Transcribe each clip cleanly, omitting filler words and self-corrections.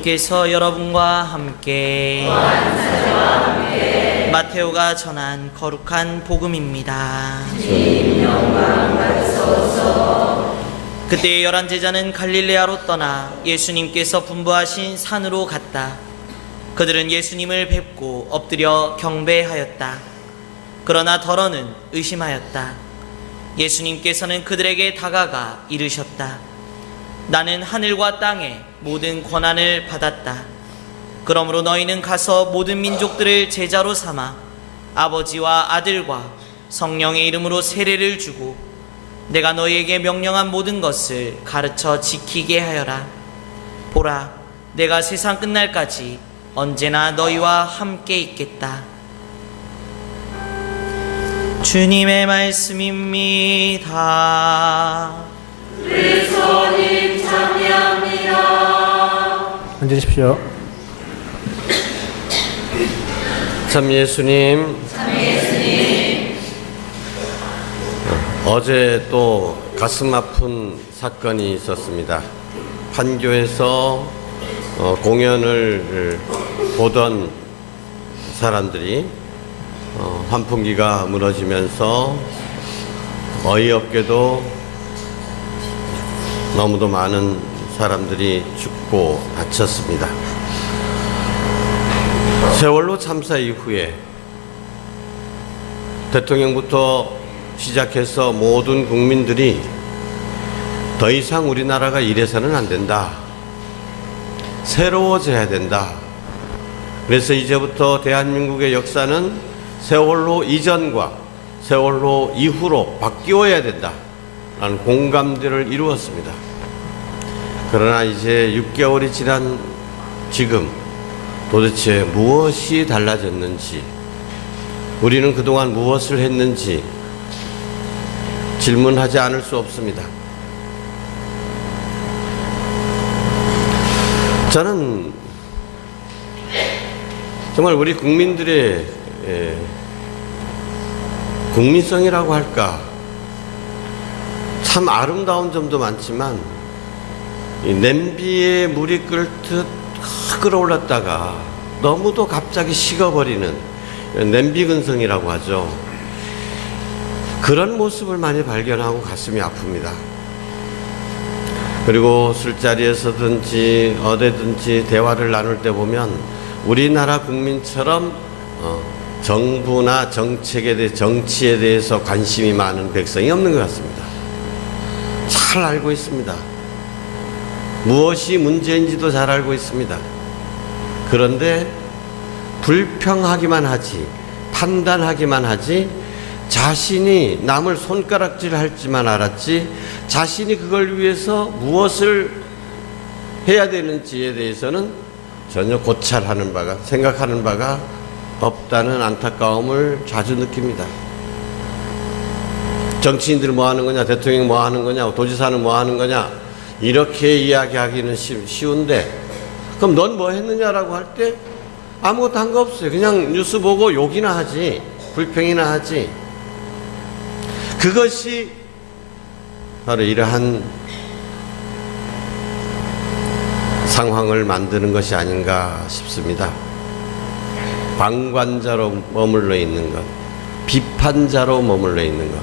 예수님께서 여러분과 함께 마테오가 전한 거룩한 복음입니다. 그때 11 제자는 갈릴레아로 떠나 예수님께서 분부하신 산으로 갔다. 그들은 예수님을 뵙고 엎드려 경배하였다. 그러나 더러는 의심하였다. 예수님께서는 그들에게 다가가 이르셨다. 나는 하늘과 땅의 모든 권한을 받았다. 그러므로 너희는 가서 모든 민족들을 제자로 삼아 아버지와 아들과 성령의 이름으로 세례를 주고 내가 너희에게 명령한 모든 것을 가르쳐 지키게 하여라. 보라, 내가 세상 끝날까지 언제나 너희와 함께 있겠다. 주님의 말씀입니다. 그리스도님 찬미합니다. 앉으십시오. 참 예수님, 어제 또 가슴 아픈 사건이 있었습니다. 판교에서 공연을 보던 사람들이 환풍기가 무너지면서 어이없게도 너무도 많은 사람들이 죽고 다쳤습니다. 세월호 참사 이후에 대통령부터 시작해서 모든 국민들이 더 이상 우리나라가 이래서는 안 된다. 새로워져야 된다. 그래서 이제부터 대한민국의 역사는 세월호 이전과 세월호 이후로 바뀌어야 된다. 라는 공감대를 이루었습니다. 그러나 이제 6개월이 지난 지금 도대체 무엇이 달라졌는지, 우리는 그동안 무엇을 했는지 질문하지 않을 수 없습니다. 저는 정말 우리 국민들의 국민성이라고 할까, 참 아름다운 점도 많지만 이 냄비에 물이 끓듯 끌어올랐다가 너무도 갑자기 식어버리는 냄비 근성이라고 하죠. 그런 모습을 많이 발견하고 가슴이 아픕니다. 그리고 술자리에서든지 어디든지 대화를 나눌 때 보면 우리나라 국민처럼 정부나 정책에 대해 정치에 대해서 관심이 많은 백성이 없는 것 같습니다. 잘 알고 있습니다. 무엇이 문제인지도 잘 알고 있습니다. 그런데 불평하기만 하지, 판단하기만 하지, 자신이 남을 손가락질 할지만 알았지, 자신이 그걸 위해서 무엇을 해야 되는지에 대해서는 전혀 고찰하는 바가, 생각하는 바가 없다는 안타까움을 자주 느낍니다. 정치인들 뭐 하는 거냐, 대통령 뭐 하는 거냐, 도지사는 뭐 하는 거냐, 이렇게 이야기하기는 쉬운데, 그럼 넌 뭐 했느냐라고 할 때 아무것도 한 거 없어요. 그냥 뉴스 보고 욕이나 하지, 불평이나 하지. 그것이 바로 이러한 상황을 만드는 것이 아닌가 싶습니다. 방관자로 머물러 있는 것, 비판자로 머물러 있는 것.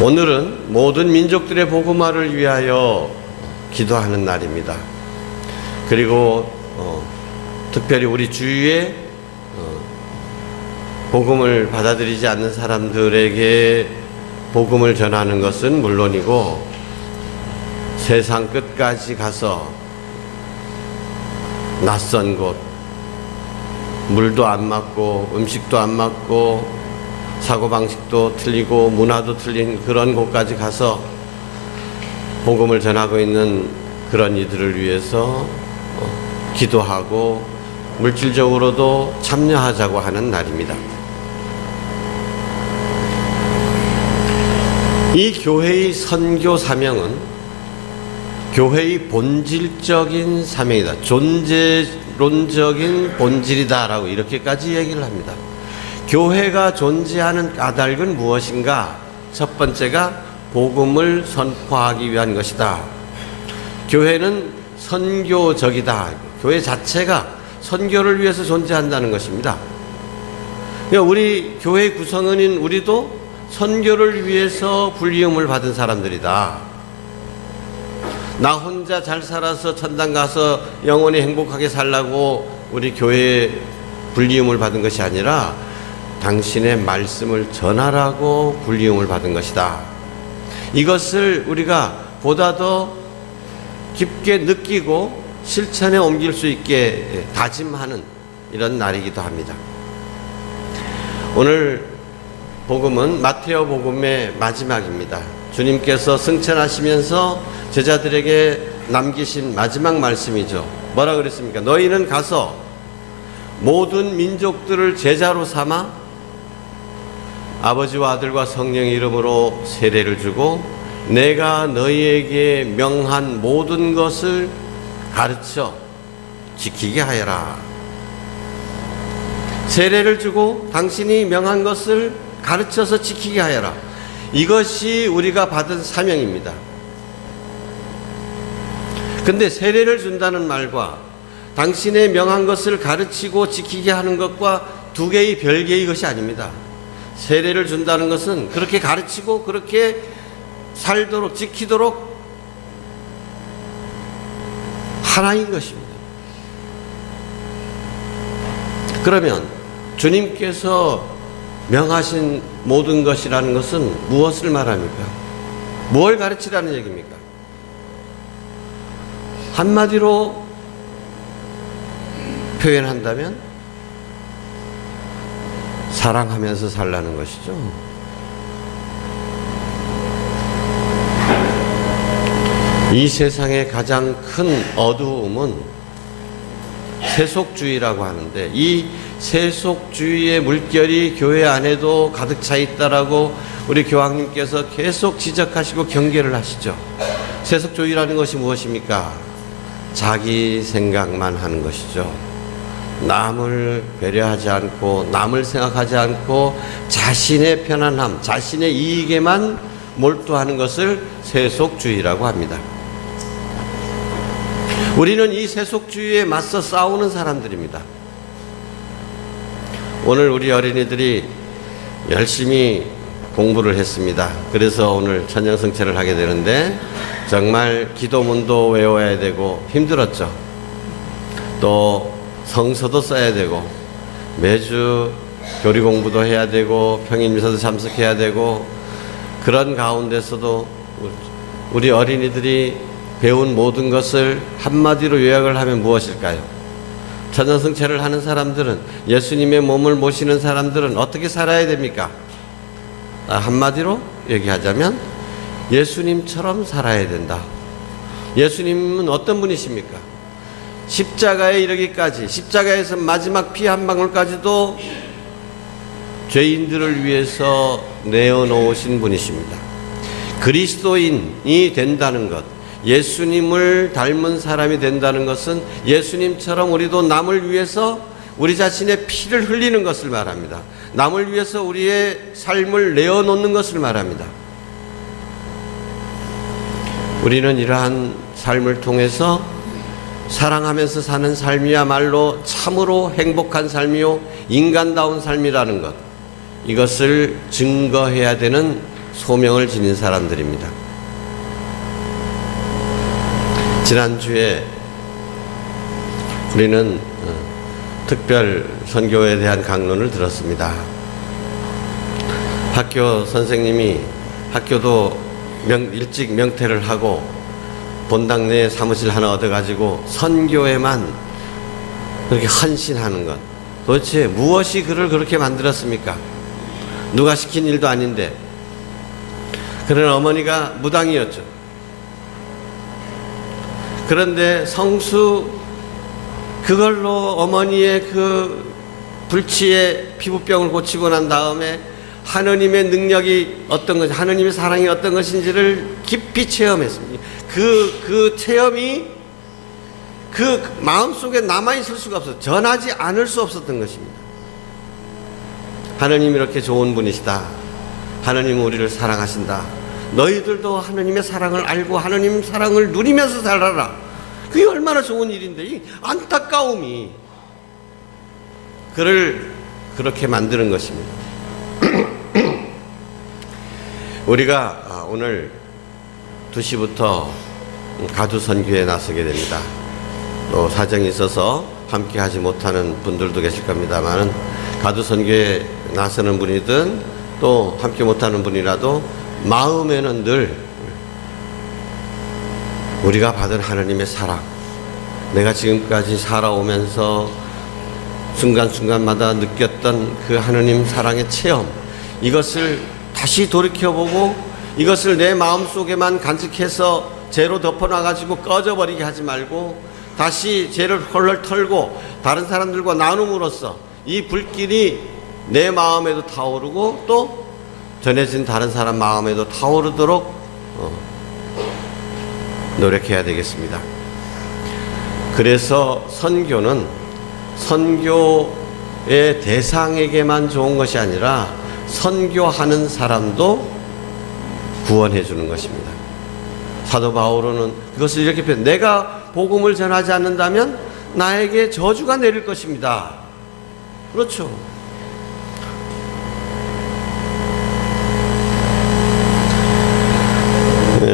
오늘은 모든 민족들의 복음화를 위하여 기도하는 날입니다. 그리고 특별히 우리 주위에 복음을 받아들이지 않는 사람들에게 복음을 전하는 것은 물론이고, 세상 끝까지 가서 낯선 곳, 물도 안 맞고 음식도 안 맞고 사고방식도 틀리고 문화도 틀린 그런 곳까지 가서 복음을 전하고 있는 그런 이들을 위해서 기도하고 물질적으로도 참여하자고 하는 날입니다. 이 교회의 선교 사명은 교회의 본질적인 사명이다. 존재론적인 본질이다라고 이렇게까지 얘기를 합니다. 교회가 존재하는 까닭은 무엇인가? 첫 번째가 복음을 선포하기 위한 것이다. 교회는 선교적이다. 교회 자체가 선교를 위해서 존재한다는 것입니다. 그러니까 우리 교회 구성원인 우리도 선교를 위해서 불리움을 받은 사람들이다. 나 혼자 잘 살아서 천당 가서 영원히 행복하게 살라고 우리 교회에 불리움을 받은 것이 아니라 당신의 말씀을 전하라고 불리움을 받은 것이다. 이것을 우리가 보다 더 깊게 느끼고 실천에 옮길 수 있게 다짐하는 이런 날이기도 합니다. 오늘 복음은 마테오 복음의 마지막입니다. 주님께서 승천하시면서 제자들에게 남기신 마지막 말씀이죠. 뭐라 그랬습니까? 너희는 가서 모든 민족들을 제자로 삼아 아버지와 아들과 성령의 이름으로 세례를 주고 내가 너희에게 명한 모든 것을 가르쳐 지키게 하여라. 세례를 주고 당신이 명한 것을 가르쳐서 지키게 하여라. 이것이 우리가 받은 사명입니다. 근데 세례를 준다는 말과 당신의 명한 것을 가르치고 지키게 하는 것과 두 개의 별개의 것이 아닙니다. 세례를 준다는 것은 그렇게 가르치고 그렇게 살도록 지키도록 하나인 것입니다. 그러면 주님께서 명하신 모든 것이라는 것은 무엇을 말합니까? 뭘 가르치라는 얘기입니까? 한마디로 표현한다면 사랑하면서 살라는 것이죠. 이 세상의 가장 큰 어두움은 세속주의라고 하는데 이 세속주의의 물결이 교회 안에도 가득 차 있다라고 우리 교황님께서 계속 지적하시고 경계를 하시죠. 세속주의라는 것이 무엇입니까? 자기 생각만 하는 것이죠. 남을 배려하지 않고 남을 생각하지 않고 자신의 편안함, 자신의 이익에만 몰두하는 것을 세속주의라고 합니다. 우리는 이 세속주의에 맞서 싸우는 사람들입니다. 오늘 우리 어린이들이 열심히 공부를 했습니다. 그래서 오늘 천년성체를 하게 되는데 정말 기도문도 외워야 되고 힘들었죠. 또 성서도 써야 되고 매주 교리 공부도 해야 되고 평일미사도 참석해야 되고 그런 가운데서도 우리 어린이들이 배운 모든 것을 한마디로 요약을 하면 무엇일까요? 천년성체를 하는 사람들은, 예수님의 몸을 모시는 사람들은 어떻게 살아야 됩니까? 한마디로 얘기하자면 예수님처럼 살아야 된다. 예수님은 어떤 분이십니까? 십자가에 이르기까지, 십자가에서 마지막 피 한 방울까지도 죄인들을 위해서 내어놓으신 분이십니다. 그리스도인이 된다는 것, 예수님을 닮은 사람이 된다는 것은 예수님처럼 우리도 남을 위해서 우리 자신의 피를 흘리는 것을 말합니다. 남을 위해서 우리의 삶을 내어놓는 것을 말합니다. 우리는 이러한 삶을 통해서 사랑하면서 사는 삶이야말로 참으로 행복한 삶이요 인간다운 삶이라는 것, 이것을 증거해야 되는 소명을 지닌 사람들입니다. 지난주에 우리는 특별 선교에 대한 강론을 들었습니다. 학교 선생님이 학교도 일찍 명퇴를 하고 본당 내에 사무실 하나 얻어가지고 선교에만 그렇게 헌신하는 것, 도대체 무엇이 그를 그렇게 만들었습니까? 누가 시킨 일도 아닌데. 그런 어머니가 무당이었죠. 그런데 성수, 그걸로 어머니의 그 불치의 피부병을 고치고 난 다음에 하느님의 능력이 어떤 것이, 하느님의 사랑이 어떤 것인지를 깊이 체험했습니다. 그 체험이 그 마음속에 남아있을 수가 없어요. 전하지 않을 수 없었던 것입니다. 하느님이 이렇게 좋은 분이시다. 하느님은 우리를 사랑하신다. 너희들도 하느님의 사랑을 알고 하느님 사랑을 누리면서 살아라. 그게 얼마나 좋은 일인데 이 안타까움이 그를 그렇게 만드는 것입니다. 우리가 오늘 2시부터 가두선교에 나서게 됩니다. 또 사정이 있어서 함께 하지 못하는 분들도 계실 겁니다만 가두선교에 나서는 분이든 또 함께 못하는 분이라도 마음에는 늘 우리가 받은 하나님의 사랑, 내가 지금까지 살아오면서 순간순간마다 느꼈던 그 하나님 사랑의 체험, 이것을 다시 돌이켜보고 이것을 내 마음속에만 간직해서 죄로 덮어놔가지고 꺼져버리게 하지 말고 다시 죄를 헐헐 털고 다른 사람들과 나눔으로써 이 불길이 내 마음에도 타오르고 또 전해진 다른 사람 마음에도 타오르도록 노력해야 되겠습니다. 그래서 선교는 선교의 대상에게만 좋은 것이 아니라 선교하는 사람도 구원해 주는 것입니다. 사도 바울은 그것을 이렇게 표현, 내가 복음을 전하지 않는다면 나에게 저주가 내릴 것입니다. 그렇죠.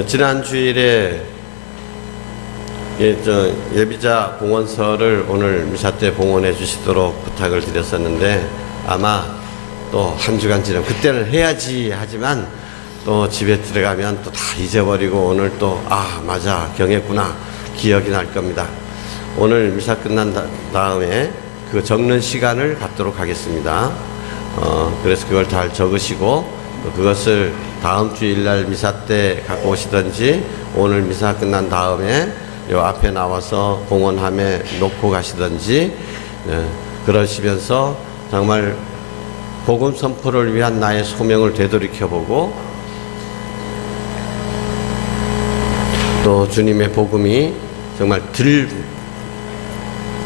지난 주일에 예비자 봉헌서를 오늘 미사 때 봉헌해 주시도록 부탁을 드렸었는데 아마 또 한 주간 지나면 그때는 해야지 하지만 또 집에 들어가면 또 다 잊어버리고 오늘 또 맞아 경했구나 기억이 날 겁니다. 오늘 미사 끝난 다음에 그 적는 시간을 갖도록 하겠습니다. 그래서 그걸 잘 적으시고 그것을 다음 주일날 미사 때 갖고 오시든지 오늘 미사 끝난 다음에 요 앞에 나와서 봉헌함에 놓고 가시든지 그러시면서 정말 복음 선포를 위한 나의 소명을 되돌이켜보고 또 주님의 복음이 정말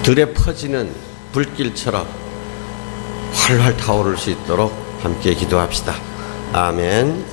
들에 퍼지는 불길처럼 활활 타오를 수 있도록 함께 기도합시다. 아멘.